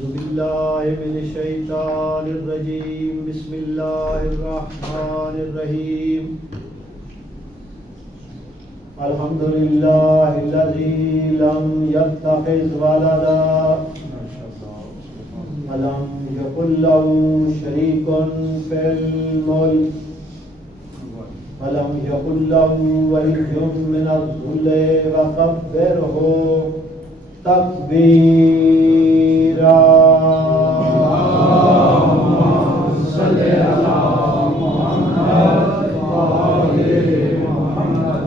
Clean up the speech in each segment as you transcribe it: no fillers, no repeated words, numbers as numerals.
أعوذ بالله من الشيطان الرجيم بسم الله الرحمن الرحيم الحمد لله الذي لم يتخذ ولدا ولم يكن له شريك في الملك ولم يكن له ولي من الذل وكبره تکبیرا اللهم صل علی محمد وآل محمد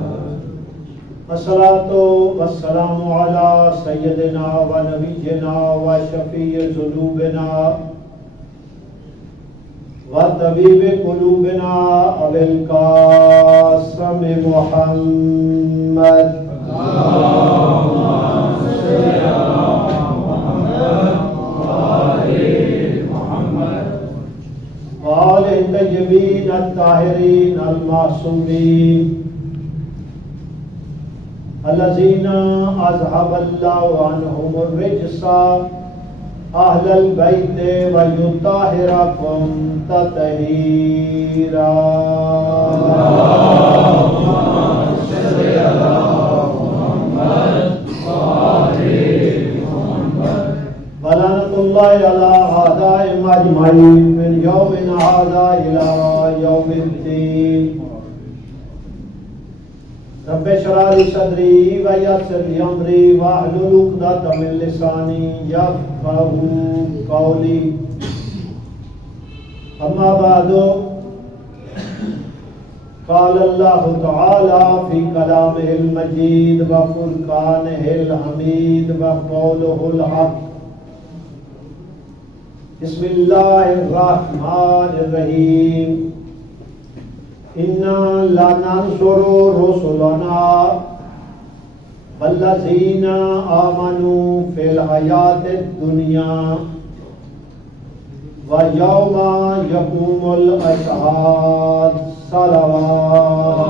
الصلاۃ والسلام علی سیدنا و نبینا و شفیع ذنوبنا و طبیب قلوبنا ابی القاسم محمد وآل الطيبين الطاهرين المعصومين الذين أذهب الله عنهم الرجس أهل البيت ويطهركم تطهيرا اللهم صل على محمد وآل محمد ولعنة الله على أعدائهم أجمعين من يومنا هذا إلى يوم الدين رب اشرح لي صدري ويسر لي أمري واحلل عقدة من لساني يفقهوا قولي أما بعد قال الله تعالى في كلامه المجيد وفرقانه الحميد وقوله الحق بسم الله الرحمن الرحيم إنا لننصر رسلنا والذين آمنوا في الحياة الدنيا ويوم يقوم الأشهاد صلوات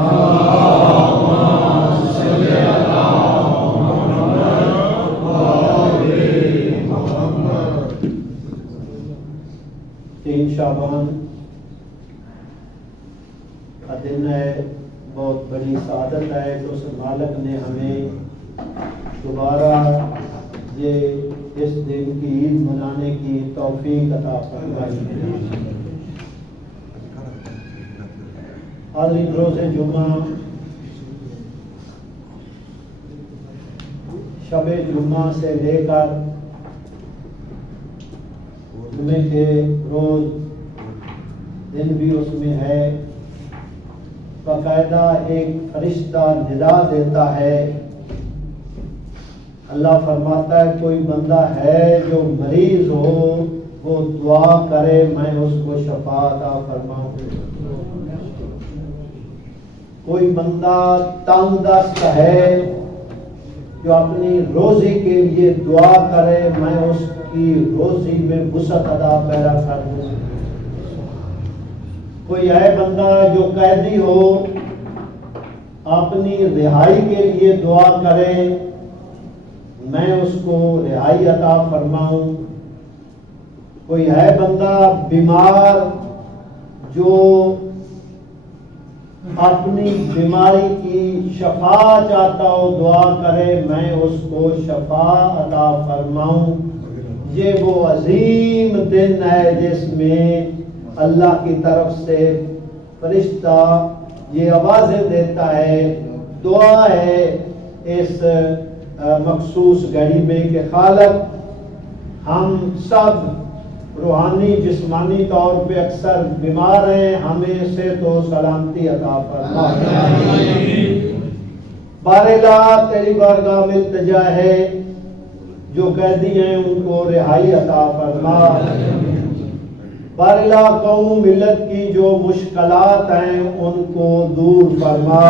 اللهم صل على محمد وآل محمد 3 شعبان کا دن ہے، بہت بڑی سعادت ہے کہ اس مالک نے ہمیں دوبارہ یہ اس دن کی عید منانے کی توفیق عطا فرمائی ہے۔ حاضرین، روز جمعہ شب جمعہ سے لے کر جمعے کے روز دن بھی اس میں ہے، باقاعدہ ایک فرشتہ ندا دیتا ہے۔ اللہ فرماتا ہے کوئی بندہ ہے جو مریض ہو وہ دعا کرے میں اس کو شفا عطا فرماؤں، کوئی بندہ تنگ دست ہے جو اپنی روزی کے لیے دعا کرے میں اس کی روزی میں وسعت عطا پیدا کر دوں، کوئی ہے بندہ جو قیدی ہو اپنی رہائی کے لیے دعا کرے میں اس کو رہائی عطا فرماؤں، کوئی ہے بندہ بیمار جو اپنی بیماری کی شفا چاہتا ہو دعا کرے میں اس کو شفا عطا فرماؤں۔ یہ وہ عظیم دن ہے جس میں اللہ کی طرف سے فرشتہ یہ آوازیں دیتا ہے، دعا ہے اس مخصوص گھڑی میں کہ خالق ہم سب روحانی جسمانی طور پہ اکثر بیمار ہیں، ہمیں صحت و سلامتی عطا فرما۔ بارلا تیری بارگاہ میں التجا ہے، جو قیدی ہیں ان کو رہائی عطا فرما۔ بارلا قوم ملت کی جو مشکلات ہیں ان کو دور فرما،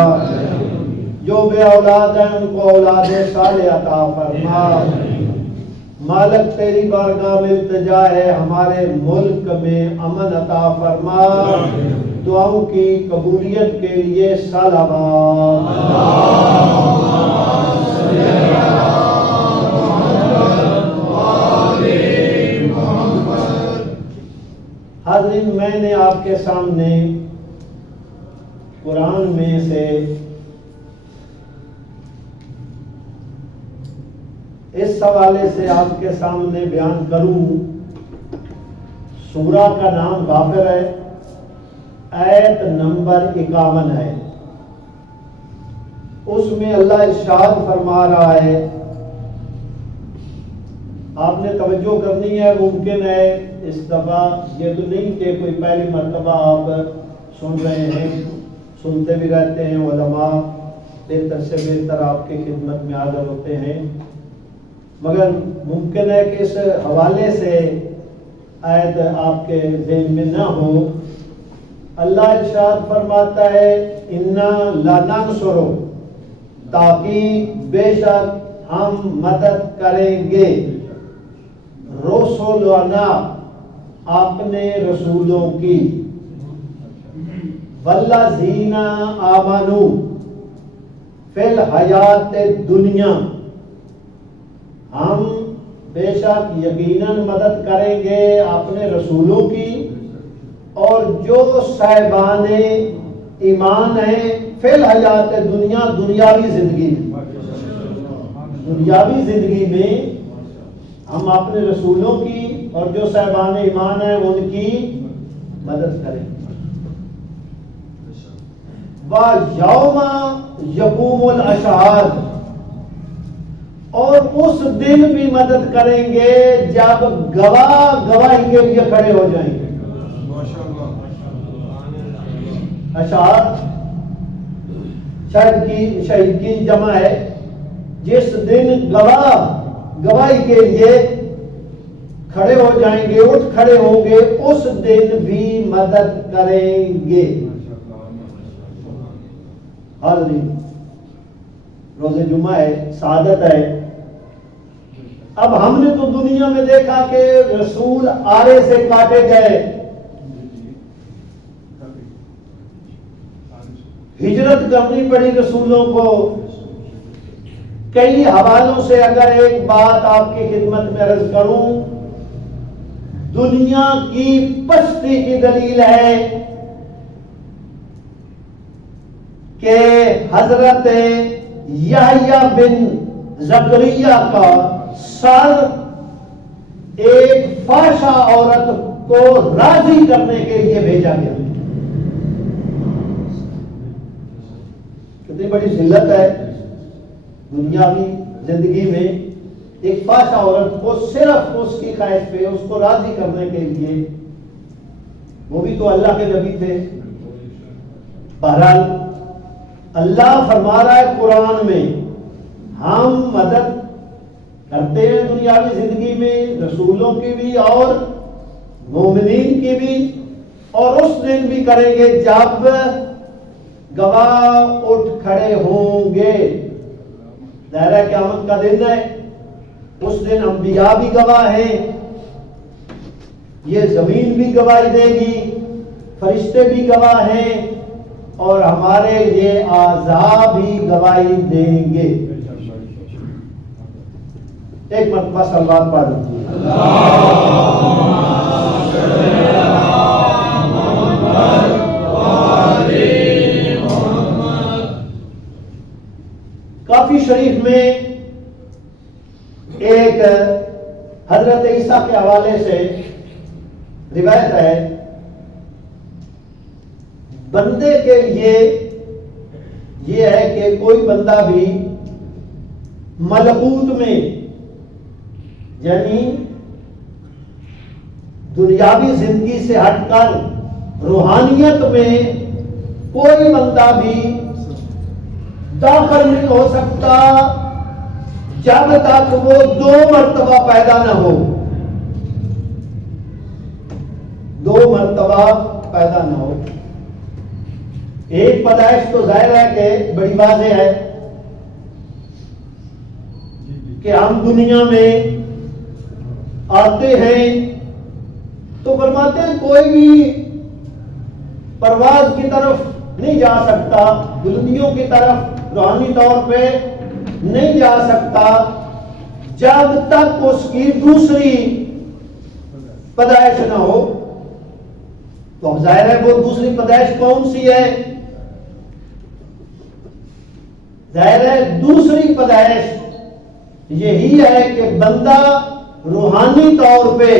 جو بے اولاد ہیں ان کو اولاد صالح عطا فرما۔ مالک تیری بارگاہ میں التجا ہے، ہمارے ملک میں امن عطا فرما، دعاؤں کی قبولیت کے لیے صلوات۔ حاضرین، میں نے آپ کے سامنے قرآن میں سے اس حوالے سے آپ کے سامنے بیان کروں. سورہ کا نام غافر ہے، آیت نمبر 51 ہے. اس میں اللہ ارشاد فرما رہا ہے، آپ نے توجہ کرنی ہے. ممکن ہے اس دفعہ یہ تو نہیں کہ کوئی پہلی مرتبہ آپ سن رہے ہیں، سنتے بھی رہتے ہیں. علماء بہتر سے بہتر آپ کی خدمت میں حاضر ہوتے ہیں، مگر ممکن ہے کہ اس حوالے سے آیت آپ کے ذہن میں نہ ہو. اللہ ارشاد فرماتا ہے، اِنَّا لَنَنصُرُ، تاکہ بے شک ہم مدد کریں گے، رسولنا، اپنے رسولوں کی، والذین آمنوا، فی الحیات دنیا، ہم بے شک یقیناً مدد کریں گے اپنے رسولوں کی اور جو صاحبان ایمان ہیں، فی الحیات دنیا، دنیاوی زندگی میں، دنیاوی زندگی میں ہم اپنے رسولوں کی اور جو صاحبان ایمان ہیں ان کی مدد کریں گے. وَيَوْمَ يَقُومُ الْأَشْهَادُ، اور اس دن بھی مدد کریں گے جب گواہ گواہی کے لیے کھڑے ہو جائیں گے. اشہاد شہید کی جمع ہے. جس دن گواہ گواہی کے لیے کھڑے ہو جائیں گے، اٹھ کھڑے ہوں گے، اس دن بھی مدد کریں گے. حاضرین، روز جمعہ ہے، سعادت ہے. اب ہم نے تو دنیا میں دیکھا کہ رسول آرے سے کاٹے گئے، ہجرت کرنی پڑی رسولوں کو. کئی حوالوں سے اگر ایک بات آپ کی خدمت میں عرض کروں، دنیا کی پستی کی دلیل ہے کہ حضرت یحییٰ بن زکریا کا سر ایک فاحشہ عورت کو راضی کرنے کے لیے بھیجا گیا. کتنی بڑی ذلت ہے دنیاوی زندگی میں، ایک فاحشہ عورت کو صرف اس کی خواہش پہ، اس کو راضی کرنے کے لیے، وہ بھی تو اللہ کے نبی تھے. بہرحال اللہ فرما رہا ہے قرآن میں، ہم مدد کرتے ہیں دنیاوی زندگی میں، رسولوں کی بھی اور مومنین کی بھی، اور اس دن بھی کریں گے جب گواہ اٹھ کھڑے ہوں گے. دائرہ قیامت کا دن ہے، اس دن انبیاء بھی گواہ ہیں، یہ زمین بھی گواہی دے گی، فرشتے بھی گواہ ہیں، اور ہمارے یہ اعضاء بھی گواہی دیں گے. ایک مرتبہ صلوات پڑھ لیجیے. کافی شریف میں ایک حضرت عیسیٰ کے حوالے سے روایت ہے، بندے کے لیے یہ ہے کہ کوئی بندہ بھی ملکوت میں، یعنی دنیاوی زندگی سے ہٹ کر روحانیت میں کوئی بندہ بھی داخل نہیں ہو سکتا جب تک وہ 2 مرتبہ پیدا نہ ہو. 2 مرتبہ پیدا نہ ہو. ایک پیدائش تو ظاہر ہے کہ بڑی واضح ہے کہ ہم دنیا میں آتے ہیں تو فرماتے ہیں کوئی بھی پرواز کی طرف نہیں جا سکتا، بلندیوں کی طرف روحانی طور پہ نہیں جا سکتا جب تک اس کی دوسری پیدائش نہ ہو. تو اب ظاہر ہے وہ دوسری پیدائش کون سی ہے؟ ظاہر ہے دوسری پیدائش یہی ہے کہ بندہ روحانی طور پہ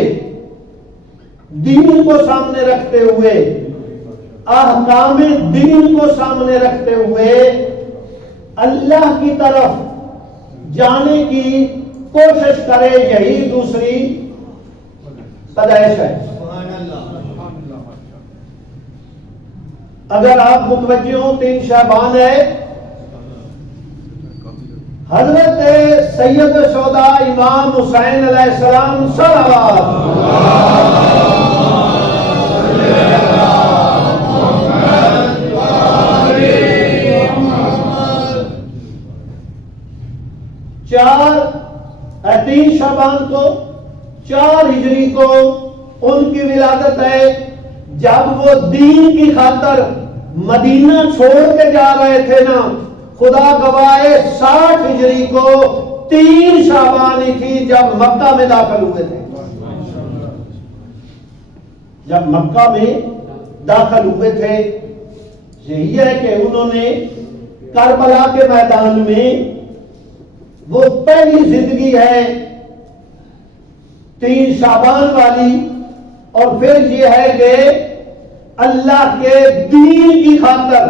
دین کو سامنے رکھتے ہوئے، احکام دین کو سامنے رکھتے ہوئے اللہ کی طرف جانے کی کوشش کرے، یہی دوسری پیدائش ہے۔ اگر آپ متوجہ ہوں 3 شعبان ہے، حضرت سید الشہداء امام حسین علیہ السلام تین شعبان کو 4 ہجری کو ان کی ولادت ہے۔ جب وہ دین کی خاطر مدینہ چھوڑ کے جا رہے تھے نا، خدا گواہ 60 ہجری کو 3 شعبان ہی تھی جب مکہ میں داخل ہوئے تھے۔ جب مکہ میں داخل ہوئے تھے، یہی ہے کہ انہوں نے کربلا کے میدان میں وہ پہلی زندگی ہے 3 شعبان والی، اور پھر یہ ہے کہ اللہ کے دین کی خاطر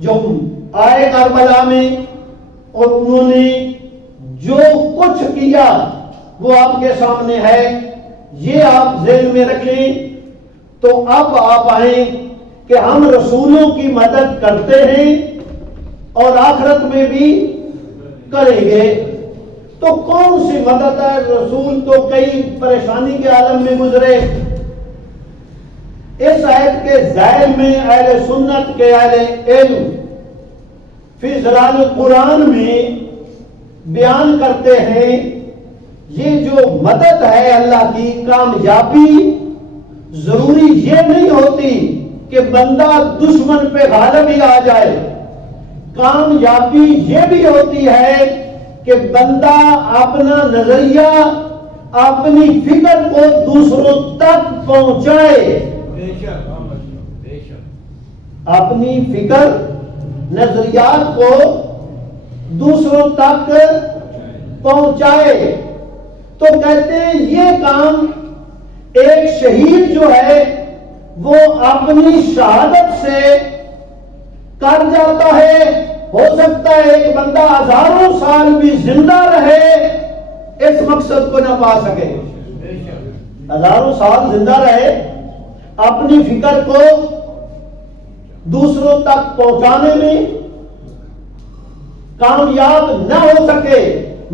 جو آئے کربلا میں، اور انہوں نے جو کچھ کیا وہ آپ کے سامنے ہے، یہ آپ ذہن میں رکھیں۔ تو اب آپ آئیں کہ ہم رسولوں کی مدد کرتے ہیں اور آخرت میں بھی کریں گے۔ تو کون سی مدد ہے؟ رسول تو کئی پریشانی کے عالم میں گزرے۔ اس آیت کے ذیل میں اہل سنت کے اہل علم فی ظلال القرآن میں بیان کرتے ہیں، یہ جو مدد ہے اللہ کی، کامیابی ضروری یہ نہیں ہوتی کہ بندہ دشمن پہ غالب ہی آ جائے، کامیابی یہ بھی ہوتی ہے کہ بندہ اپنا نظریہ، اپنی فکر کو دوسروں تک پہنچائے، اپنی فکر نظریات کو دوسروں تک پہنچائے۔ تو کہتے ہیں یہ کام ایک شہید جو ہے وہ اپنی شہادت سے کر جاتا ہے۔ ہو سکتا ہے ایک بندہ ہزاروں سال بھی زندہ رہے، اس مقصد کو نہ پا سکے، ہزاروں سال زندہ رہے، اپنی فکر کو دوسروں تک پہنچانے میں کامیاب نہ ہو سکے،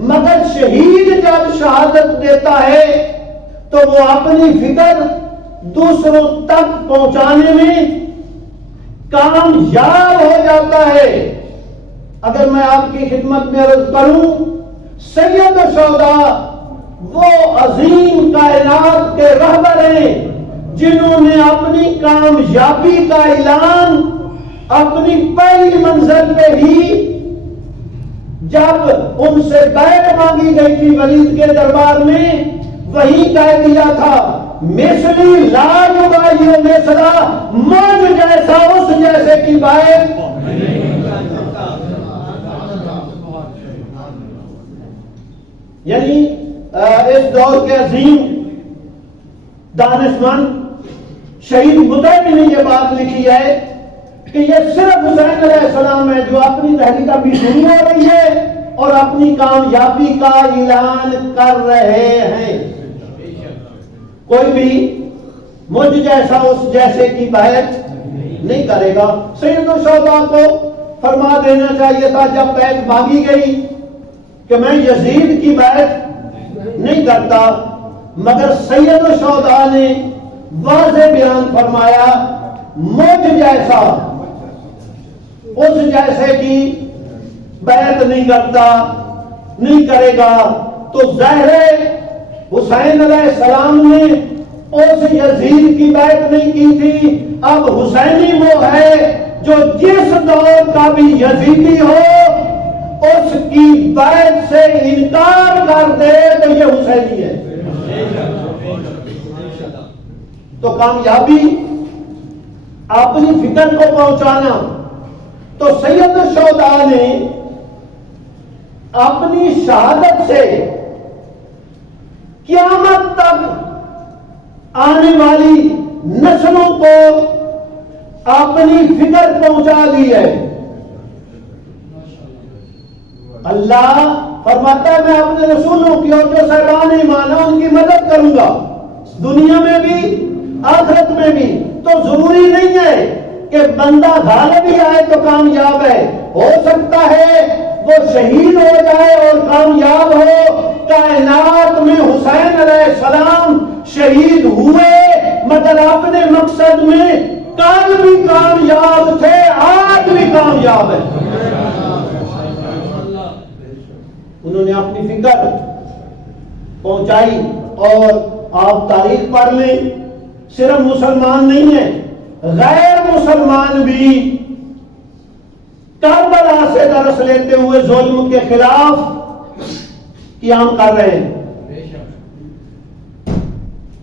مگر شہید جب شہادت دیتا ہے تو وہ اپنی فکر دوسروں تک پہنچانے میں کامیاب ہو جاتا ہے۔ اگر میں آپ کی خدمت میں عرض کروں، سید الشہداء وہ عظیم کائنات کے رہبر ہیں جنہوں نے اپنی کامیابی کا اعلان اپنی پہلی منزل پہ ہی، جب ان سے بیعت مانگی گئی تھی ولید کے دربار میں، وہی کہہ دیا تھا، مثلی لا یبایع مثلا، مجھ جیسا اس جیسے کی بیعت۔ یعنی اس دور کے عظیم دانشمند شہید مطیع نے یہ بات لکھی ہے کہ یہ صرف حسین علیہ السلام ہے جو اپنی تحریک ابھی شروع ہو رہی ہے اور اپنی کامیابی کا اعلان کر رہے ہیں۔ کوئی بھی مجھ جیسا اس جیسے کی بیعت نہیں کرے گا۔ سید الشہداء کو فرما دینا چاہیے تھا جب بیعت مانگی گئی کہ میں یزید کی بیعت نہیں کرتا، مگر سید الشہداء نے واضح بیان فرمایا، مجھ جیسا اس جیسے کی بیعت نہیں کرتا، نہیں کرے گا۔ تو ظاہر ہے حسین علیہ السلام نے اس یزید کی بیعت نہیں کی تھی۔ اب حسینی وہ ہے جو جس دور کا بھی یزیدی ہو اس کی بیعت سے انکار کر دے تو یہ حسینی ہے۔ تو کامیابی اپنی فکر کو پہنچانا. تو سید الشہداء نے اپنی شہادت سے قیامت تک آنے والی نسلوں کو اپنی فکر پہنچا دی ہے. اللہ فرماتا ہے میں اپنے رسولوں کی اور جو صاحبان ایمان ہیں ان کی مدد کروں گا دنیا میں بھی آخرت میں بھی. تو ضروری نہیں ہے کہ بندہ غالب ہی آئے تو کامیاب ہے. ہو سکتا ہے وہ شہید ہو جائے اور کامیاب ہو. کائنات میں حسین علیہ السلام شہید ہوئے مگر اپنے مقصد میں کل بھی کامیاب تھے, آج بھی کامیاب ہے. انہوں نے اپنی فکر پہنچائی. اور آپ تاریخ پڑھ لیں, صرف مسلمان نہیں ہیں, غیر مسلمان بھی کربلا سے درس لیتے ہوئے ظلم کے خلاف قیام کر رہے ہیں.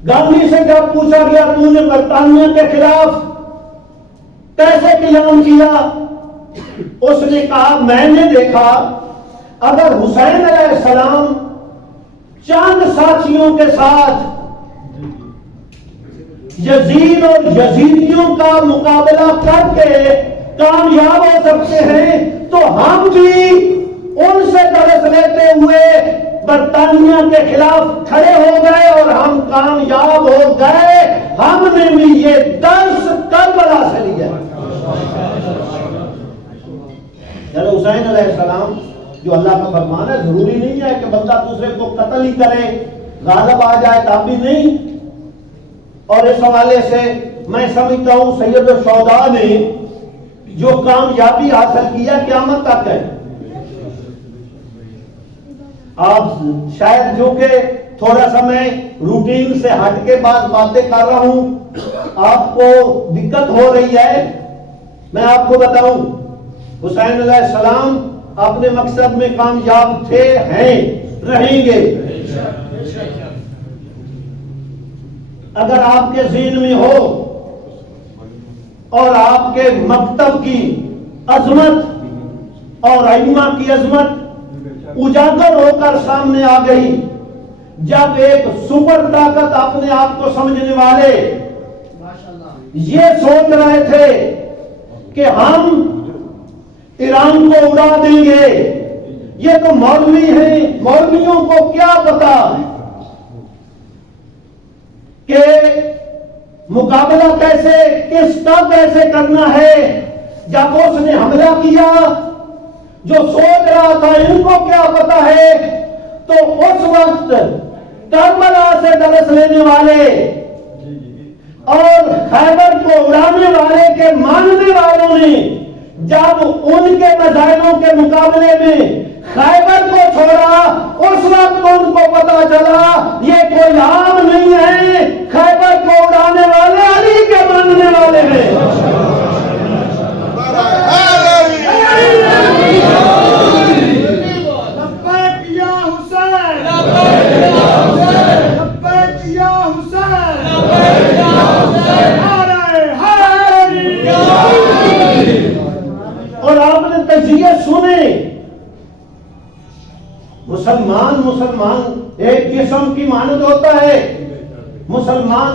گاندھی سے جب پوچھا گیا تو نے برطانیہ کے خلاف کیسے قیام کیا, اس نے کہا میں نے دیکھا اگر حسین علیہ السلام چند ساتھیوں کے ساتھ یزید اور یزیدیوں کا مقابلہ کر کے کامیاب ہو سکتے ہیں تو ہم بھی ان سے درس لیتے ہوئے برطانیہ کے خلاف کھڑے ہو گئے اور ہم کامیاب ہو گئے. ہم نے بھی یہ درس کربلا سے لیا. حسین علیہ السلام جو اللہ کا فرمان ہے, ضروری نہیں ہے کہ بندہ دوسرے کو قتل ہی کرے, غالب آ جائے تب بھی نہیں. اور اس حوالے سے میں سمجھتا ہوں سید الشہداء نے جو کامیابی حاصل کیا قیامت تک ہے. آپ شاید جو کہ تھوڑا سا میں روٹین سے ہٹ کے بعض باتیں کر رہا ہوں, آپ کو دقت ہو رہی ہے. میں آپ کو بتاؤں حسین علیہ السلام اپنے مقصد میں کامیاب تھے, ہیں, رہیں گے. اگر آپ کے ذہن میں ہو اور آپ کے مکتب کی عظمت اور ائمہ کی عظمت اجاگر ہو کر سامنے آ گئی, جب ایک سپر طاقت اپنے آپ کو سمجھنے والے یہ سوچ رہے تھے کہ ہم ایران کو اڑا دیں گے, یہ تو مولوی ہیں, مولویوں کو کیا پتا کہ مقابلہ کیسے کس کا کیسے کرنا ہے. جب اس نے حملہ کیا جو سوچ رہا تھا ان کو کیا پتا ہے, تو اس وقت کربلا سے درس لینے والے اور خیبر کو اڑانے والے کے ماننے والوں نے جب ان کے مظاہروں کے مقابلے میں خیبر کو چھوڑا, اس وقت ان کو پتا چلا یہ کوئی عام نہیں ہے, خیبر کو اڑانے والے علی کے ماننے والے ہیں. اور آپ نے تجزیے سنے, مسلمان ایک جسم کی مانند ہوتا ہے. مسلمان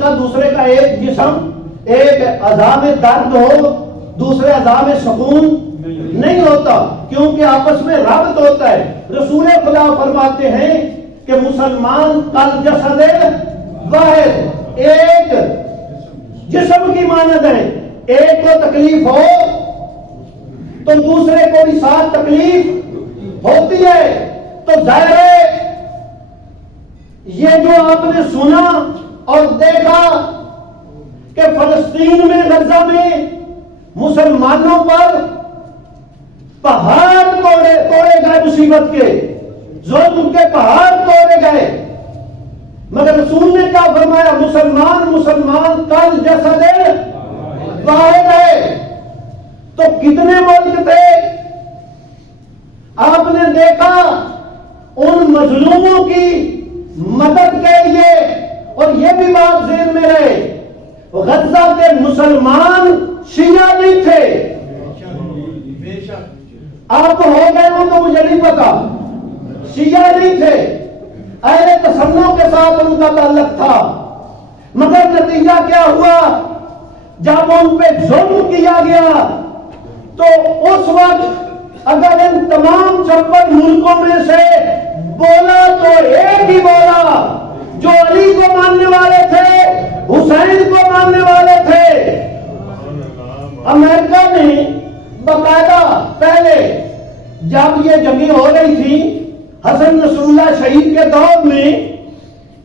کا دوسرے کا ایک جسم, ایک اعضاء میں درد ہو دوسرے اعضاء میں سکون نہیں ہوتا, کیونکہ آپس میں رابط ہوتا ہے. رسول خدا فرماتے ہیں کہ مسلمان کل جسد واحد, ایک جسم کی مانند ہے. ایک کو تکلیف ہو تو دوسرے کو بھی ساتھ تکلیف ہوتی ہے. تو ظاہر ہے یہ جو آپ نے سنا اور دیکھا کہ فلسطین میں غزہ میں مسلمانوں پر پہاڑ توڑے گئے, مصیبت کے ظلم کے پہاڑ توڑے گئے, مگر رسول نے کیا فرمایا, مسلمان کل جسد واحد ہے. تو کتنے ملک تھے آپ نے دیکھا, ان مظلوموں کی مدد کے لیے اور یہ بھی بات ذہن میں رہے، غزہ کے مسلمان شیعہ نہیں تھے، آپ ہو گئے ہوں تو مجھے نہیں پتا، شیعہ نہیں تھے، اہل تسنن کے ساتھ ان کا تعلق تھا، مگر نتیجہ کیا ہوا؟ جب ان پہ ظلم کیا گیا تو اس وقت اگر ان تمام 56 ملکوں میں سے بولا تو ایک ہی بولا جو علی کو ماننے والے تھے، حسین کو ماننے والے تھے۔ امریکہ نے باقاعدہ پہلے جب یہ جنگیں ہو رہی تھی، حسن نصر اللہ شہید کے دور میں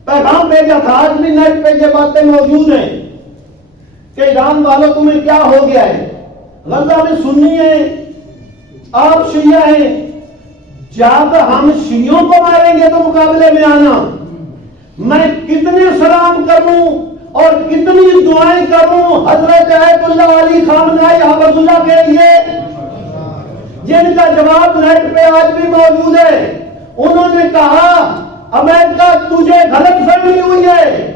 پیغام بھیجا تھا، آج بھی نیٹ پہ یہ باتیں موجود ہیں کہ ایران والوں تمہیں کیا ہو گیا ہے، غزہ میں سنی ہیں، آپ شیعہ ہیں، جب ہم شیعوں کو ماریں گے تو مقابلے میں آنا، میں کتنے سلام کروں اور کتنی دعائیں کروں حضرت آیت اللہ علی خامنہئی حفظ اللہ کے لیے، جن کا جواب نیٹ پہ آج بھی موجود ہے۔ انہوں نے کہا امریکہ تجھے غلط فہمی ہوئی ہے،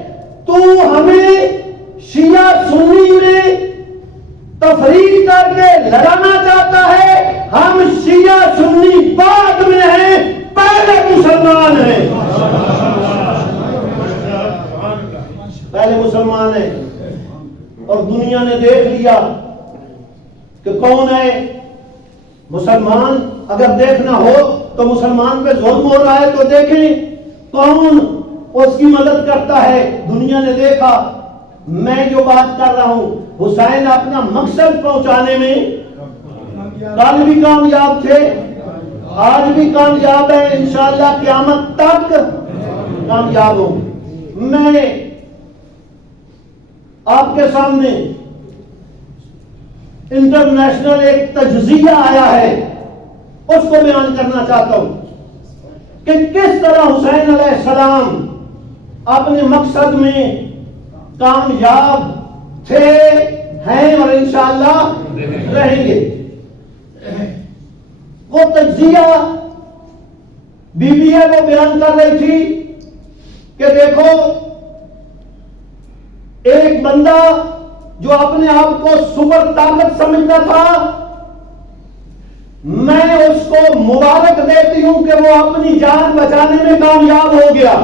تو ہمیں شیعہ سنی میں تفریق کر کے لڑانا چاہتا ہے، ہم شیعہ سنی بعد میں ہیں، پہلے مسلمان ہیں، پہلے مسلمان ہیں۔ اور دنیا نے دیکھ لیا کہ کون ہے مسلمان، اگر دیکھنا ہو تو مسلمان پہ ظلم ہو رہا ہے تو دیکھیں کون اس کی مدد کرتا ہے۔ دنیا نے دیکھا، میں جو بات کر رہا ہوں، حسین اپنا مقصد پہنچانے میں کل بھی کامیاب تھے، آج بھی کامیاب ہے، انشاءاللہ قیامت تک کامیاب ہوں۔ میں آپ کے سامنے انٹرنیشنل ایک تجزیہ آیا ہے، اس کو بیان کرنا چاہتا ہوں کہ کس طرح حسین علیہ السلام اپنے مقصد میں کامیاب تھے، ہیں اور انشاءاللہ رہیں گے۔ وہ تجزیہ بی بی اے کو بیان کر رہی تھی کہ دیکھو ایک بندہ جو اپنے آپ کو سپر طاقت سمجھتا تھا، میں اس کو مبارک دیتی ہوں کہ وہ اپنی جان بچانے میں کامیاب ہو گیا۔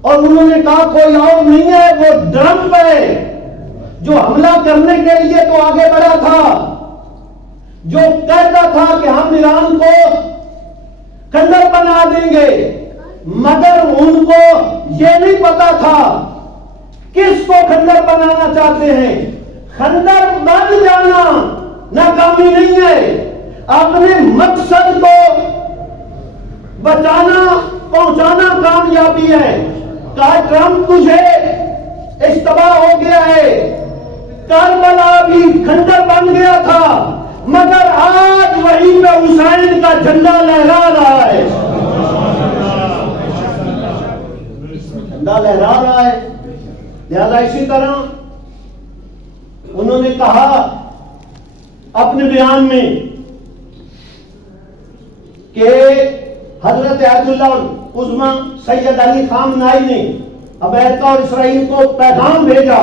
اور انہوں نے کہا کوئی اور نہیں ہے، وہ ٹرمپ ہے جو حملہ کرنے کے لیے تو آگے بڑھا تھا، جو کہتا تھا کہ ہم ایران کو خنجر بنا دیں گے، مگر ان کو یہ نہیں پتا تھا کس کو خنجر بنانا چاہتے ہیں۔ خنجر بن جانا ناکامی نہیں ہے، اپنے مقصد کو بچانا پہنچانا کامیابی ہے۔ کہا ٹرمپ تجھے اشتباہ ہو گیا ہے، کربلا بھی خنجر بن گیا تھا، مگر آج وہیں پہ حسین کا جھنڈا لہرا رہا ہے، جھنڈا لہرا رہا ہے۔ لہذا اسی طرح انہوں نے کہا اپنے بیان میں کہ حضرت آیت اللہ عظمی سید علی خامنہئی نے امریکہ اور اسرائیل کو پیغام بھیجا،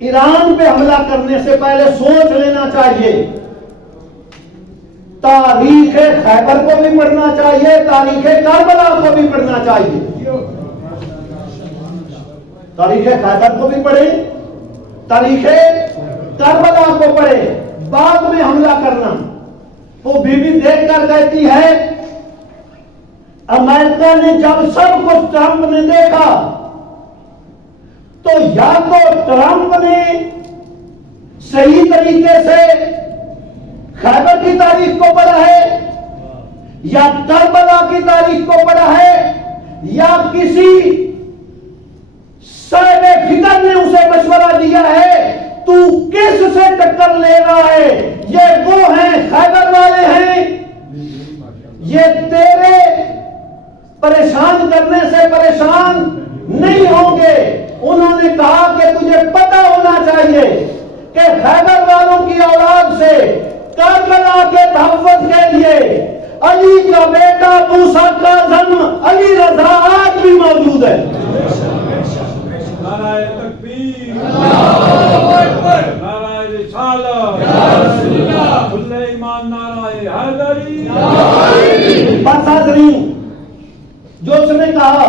ایران پہ حملہ کرنے سے پہلے سوچ لینا چاہیے، تاریخ خیبر کو بھی پڑھنا چاہیے، تاریخ کربلا کو بھی پڑھنا چاہیے، تاریخ خیبر کو بھی پڑھیں، تاریخ کربلا کو پڑھیں، بعد میں حملہ کرنا۔ وہ بی بی دیکھ کر کہتی ہے امریکہ نے جب سب کچھ ٹرمپ نے دیکھا تو یا تو ٹرمپ نے صحیح طریقے سے خیبر کی تاریخ کو پڑھا ہے، یا کربلا کی تاریخ کو پڑھا ہے، یا کسی صاحب فکر نے اسے مشورہ دیا ہے تو کس سے ٹکر لے رہا ہے، یہ وہ ہیں خیبر والے ہیں، یہ تیرے پریشان کرنے سے پریشان نہیں ہوں گے۔ انہوں نے کہا کہ تجھے پتہ ہونا چاہیے کہ خیبر والوں کی اولاد سے کربلا کے تحفظ کے لیے علی کا بیٹا موسیٰ کاظم علی رضا آج بھی موجود ہے۔ کہا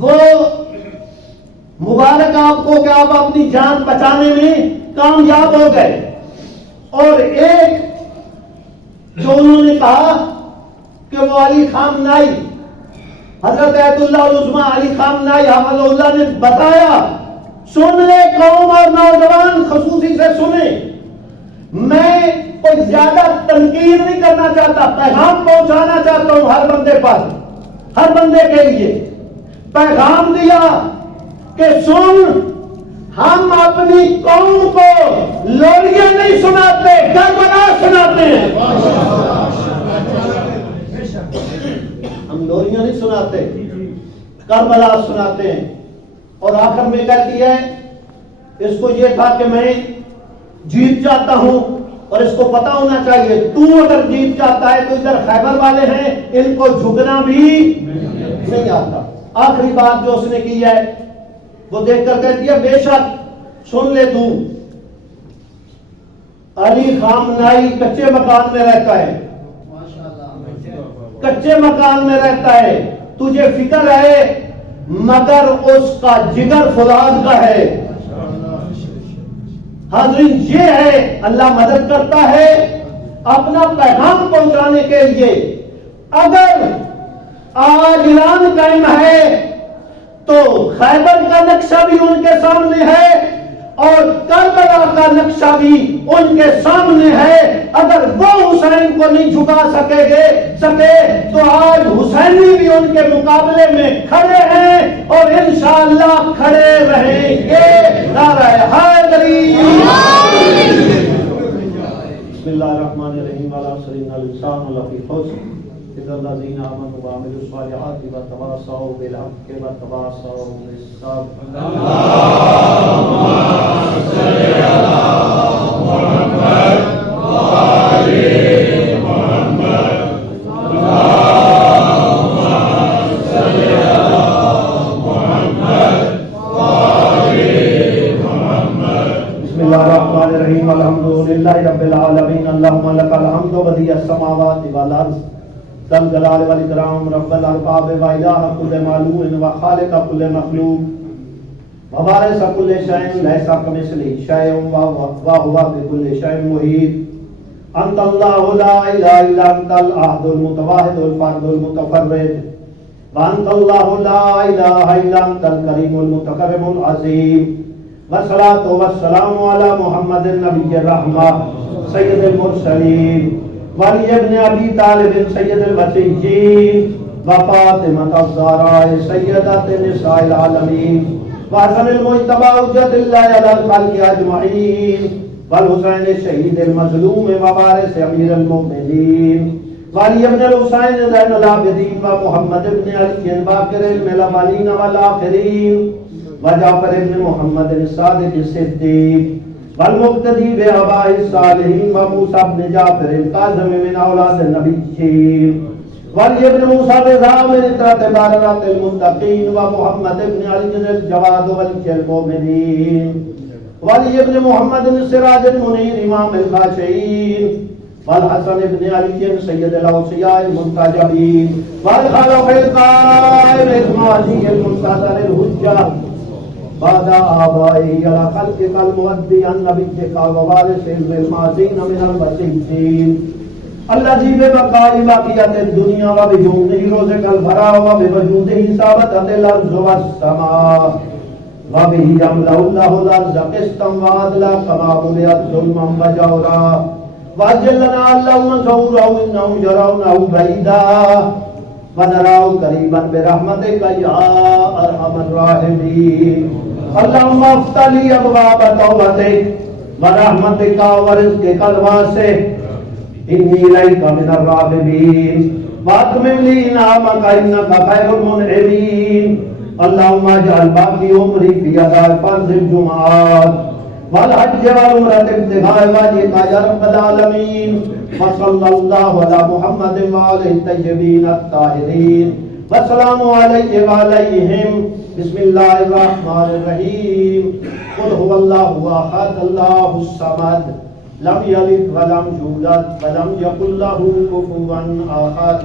وہ مبارک آپ کو کہ آپ اپنی جان بچانے میں کامیاب ہو گئے. اور ایک جو انہوں نے کہا کہ وہ علی خامنائی، حضرت ایت اللہ العظمیٰ علی خامنائی حفظہ اللہ نے بتایا. سن لے قوم اور نوجوان خصوصی سے سنیں، میں کوئی زیادہ تنقید نہیں کرنا چاہتا، پیغام پہنچانا چاہتا ہوں ہر بندے پر، ہر بندے کے لیے پیغام دیا کہ سن، ہم اپنی قوم کو لوریاں نہیں سناتے، کربلا سناتے ہیں. ہم لوریاں نہیں سناتے، کربلا سناتے ہیں. اور آخر میں کہتی ہے اس کو یہ تھا کہ میں جیت جاتا ہوں، اور اس کو پتا ہونا چاہیے تو اگر جیت جاتا ہے تو ادھر خیبر والے ہیں، ان کو جھکنا بھی نہیں آتا. آخری بات جو اس نے کی ہے وہ دیکھ کر کہتی ہے بے شک سن لے تو، علی خامنائی کچے مکان میں رہتا ہے، کچے مکان میں رہتا ہے، تجھے فکر ہے مگر اس کا جگر فولاد کا ہے. حاضرین یہ ہے اللہ مدد کرتا ہے اپنا پیغام پہنچانے کے لیے. اگر آج ایران قائم ہے تو خیبر کا نقشہ بھی ان کے سامنے ہے اور کربلا کا نقشہ بھی ان کے سامنے ہے. اگر وہ حسین کو نہیں جھکا سکے تو آج حسینی بھی ان کے مقابلے میں کھڑے ہیں اور انشاءاللہ کھڑے رہیں گے. نعرہ حیدری. بسم اللہ الرحمن الرحیم. الانسان لفی خسر الا الذین آمنوا وعملوا الصالحات وتواصوا بالحق وتواصوا بالصبر. اللهم صل علی محمد وآل محمد. اللهم صل علی محمد وآل محمد. بسم اللہ الرحمن الرحیم. الحمدللہ رب العالمین. اللهم لك الحمد بدیع السماوات والارض ذا الجلال والاکرام رب الارباب والہ کل معلوم وخالق کل مخلوق ووارث کل شیء لیس کمثلہ شیء وهو بكل شیء محیط. انت اللہ لا الہ الا انت الاحد المتواحد الفرد المتفرد وانت اللہ لا الہ الا انت الکریم المتکرم العظیم. والصلاة والسلام علی محمد النبی الرحمہ سید المرسلین وعلی ابن ابی طالب سید الوصیین وفاطمۃ الزہراء سیدۃ نساء العالمین وحسن المجتبی حجۃ اللہ علی الخلق اجمعین والحسین الشہید المظلوم ووارث امیر المؤمنین وعلی ابن الحسین زین العابدین ومحمد ابن علی باقر الاولین والآخرین وجعفر ابن محمد الصادق الصدیق والمقتدی بآباء الصالحین وموسیٰ ابن جعفر القاسم من اولاد النبیین وعلی ابن موسیٰ رضا من اطرت باررات المتقین ومحمد ابن علی الجواد ولی المؤمنین وعلی ابن محمد السراج المنیر امام الخاشعین والحسن ابن علی سید الاوصیاء المنتجبین والخلف القائم اسماعیل المنتظر الحجہ بعد آبائی علی خلق المؤدی النبی کا ووارث الماضین من الوصیین الذی ببقاء بقیت الدنیا و بجودہ روز البرا و بوجودہ ثابتۃ الارض والسماء و بہ یملأ اللہ الارض قسطا وعدلا کما ملئت ظلما وجورا واجلنا اللهم ظهوره انهم يرونه بعيدا ونراه قريبا برحمتك يا ارحم الراحمين. اللهم افتح لي ابواب توبتك ورحمتك ورزقك الواسع اني اليك من الراغبين واتمم لي نعمك انك خير المنعمين. اللهم اجعل باقي عمري في اداء فرض الجمعات والحج والعمرة ابتغاء وجهك يا رب العالمين. وصلى الله على محمد وآله الطيبين الطاهرين والسلام عليه وعليهم. بسم الله الرحمن الرحيم. قل هو الله أحد الله الصمد لم يلد ولم يولد ولم يكن له كفوا أحد.